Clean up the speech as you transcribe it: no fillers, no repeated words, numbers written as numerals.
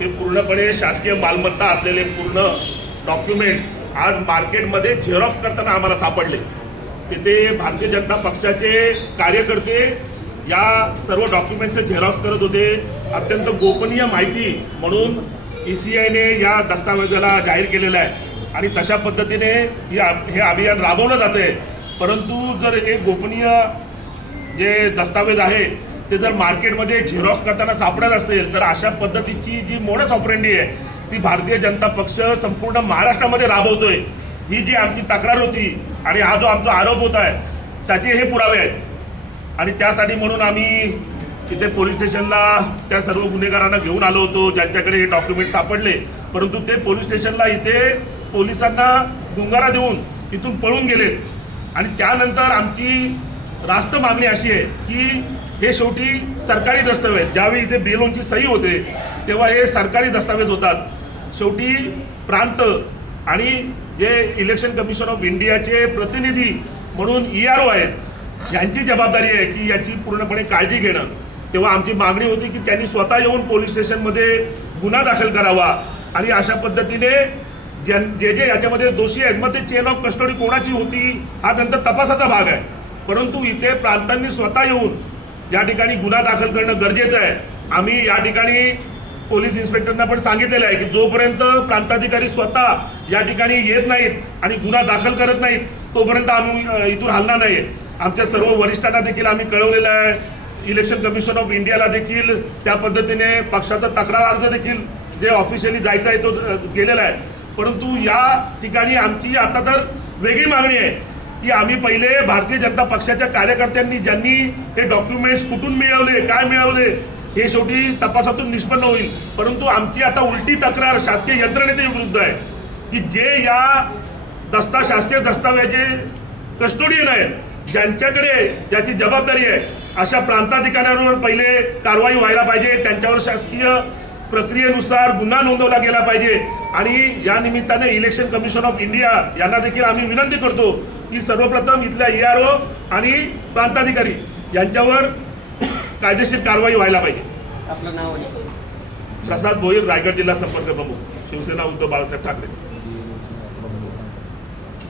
ते पूर्णपणे शासकीय मालमत्ता असलेले पूर्ण डॉक्युमेंट्स आज मार्केटमध्ये झेरॉक्स करताना आम्हाला सापडले। तिथे भारतीय जनता पक्षाचे कार्यकर्ते या सर्व डॉक्युमेंट्सचे झेरॉक्स करत होते। अत्यंत गोपनीय माहिती म्हणून ECIने या दस्तावेजाला जाहीर केलेलं आहे आणि तशा पद्धतीने हे अभियान राबवलं जाते। परंतु जर एक गोपनीय जे दस्तावेज आहे ते जर मार्केटमध्ये झेरॉक्स करताना सापडत असेल तर अशा पद्धतीची जी मोडस ऑपरेंडी आहे ती भारतीय जनता पक्ष संपूर्ण महाराष्ट्रामध्ये राबवतोय। ही जी आमची तक्रार होती आणि हा जो आमचा आरोप होत आहे त्याचे हे पुरावे आहेत आणि त्यासाठी म्हणून आम्ही इथे पोलीस स्टेशनला त्या सर्व गुन्हेगारांना घेऊन आलो होतो ज्यांच्याकडे हे डॉक्युमेंट सापडले। परंतु ते पोलीस स्टेशनला इथे पोलिसांना गुंगारा देऊन इथून पळून गेले आणि त्यानंतर आमची रास्त मागणी अशी आहे की हे शेवटी सरकारी दस्तावेज ज्यावेळी इथे BLOची सही होते तेव्हा हे सरकारी दस्तावेज होतात। शेवटी प्रांत आणि जे इलेक्शन कमिशन ऑफ इंडियाचे प्रतिनिधी म्हणून ERO आहेत यांची जबाबदारी आहे की याची पूर्णपणे काळजी घेणं। तेव्हा आमची मागणी होती की त्यांनी स्वतः येऊन पोलीस स्टेशनमध्ये गुन्हा दाखल करावा आणि अशा पद्धतीने जे याच्यामध्ये दोषी आहेत मग ते चेन ऑफ कस्टडी कोणाची होती हा नंतर तपासाचा भाग आहे। परंतु इथे प्रांतांनी स्वतः येऊन या ठिकाणी गुन्हा दाखल करणं गरजेचं आहे। आम्ही या ठिकाणी पोलीस इन्स्पेक्टरना पण सांगितलेलं आहे की जोपर्यंत प्रांताधिकारी स्वतः या ठिकाणी येत नाहीत आणि गुन्हा दाखल करत नाहीत तोपर्यंत आम्ही इथून हलणार नाही। आमच्या सर्व वरिष्ठांना देखील आम्ही कळवलेलं आहे। इलेक्शन कमिशन ऑफ इंडियाला देखील त्या पद्धतीने पक्षाचा तक्रार अर्ज देखील जे ऑफिशियली जायचा आहे तो गेलेला आहे। परंतु या ठिकाणी आमची आता तर वेगळी मागणी आहे की आम्ही पहिले भारतीय जनता पक्षाच्या कार्यकर्त्यांनी ज्यांनी हे डॉक्युमेंट्स कुठून मिळवले काय मिळवले हे शेवटी तपासातून निष्पन्न होईल। परंतु आमची आता उलटी तक्रार शासकीय यंत्रणेच्या विरुद्ध आहे की जे या शासकीय दस्तावेजे कस्टोडियन आहेत ज्यांच्याकडे ज्याची जबाबदारी आहे अशा प्रांताधिकाऱ्यांवर पहिले कारवाई व्हायला पाहिजे। त्यांच्यावर शासकीय प्रक्रियेनुसार गुन्हा नोंदवला गेला पाहिजे आणि या निमित्ताने इलेक्शन कमिशन ऑफ इंडिया यांना देखील आम्ही विनंती करतो की सर्वप्रथम इथल्या ERO आणि प्रांताधिकारी यांच्यावर कायदेशीर कारवाई व्हायला पाहिजे। आपलं नाव? प्रसाद भोईर, रायगड जिल्हा संपर्क प्रमुख, शिवसेना उद्धव बाळासाहेब ठाकरे।